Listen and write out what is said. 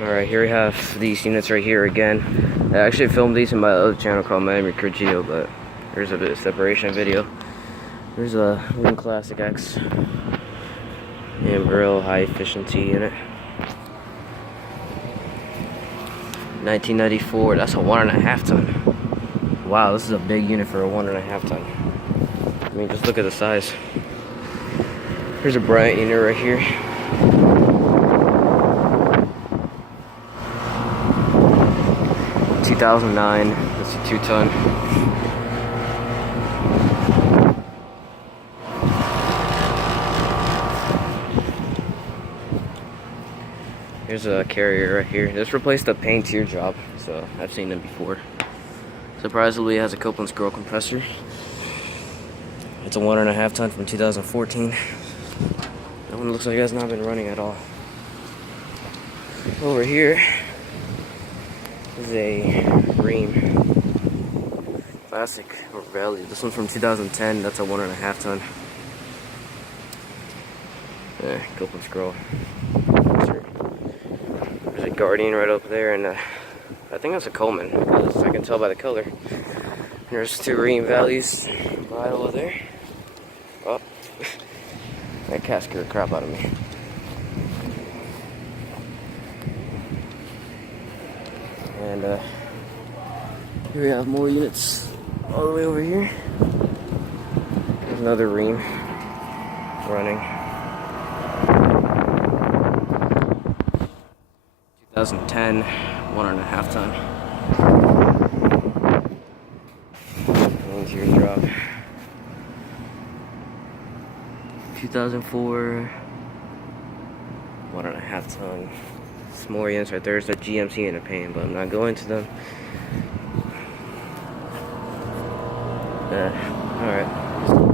Alright, here we have these units right here again. I actually filmed these in my other channel called Miami Crew Geo, but here's a bit of separation video. There's a Rheem Classic X and real high efficiency unit. 1994, that's a 1.5 ton. Wow, this is a big unit for a 1.5 ton. I mean, just look at the size. Here's a Bryant unit right here. In 2009, that's a 2-ton. Here's a carrier right here. This replaced a Payne teardrop, so I've seen them before. Surprisingly, it has a Copeland scroll compressor. It's a 1.5 ton from 2014. That one looks like it has not been running at all. Over here is a Rheem Classic or Value. This one's from 2010. That's a 1.5 ton. Copeland scroll. There's a Guardian right up there, and I think that's a Coleman, because I can tell by the color. There's 2 Rheem Values right over there. Oh, that cat scared the crap out of me. And here we have more units all the way over here. There's another Rheem running. 2010, 1.5 ton. And teardrop. 2004, 1.5 ton. Some more units right there. There's a GMC and a Payne, but I'm not going to them. Alright.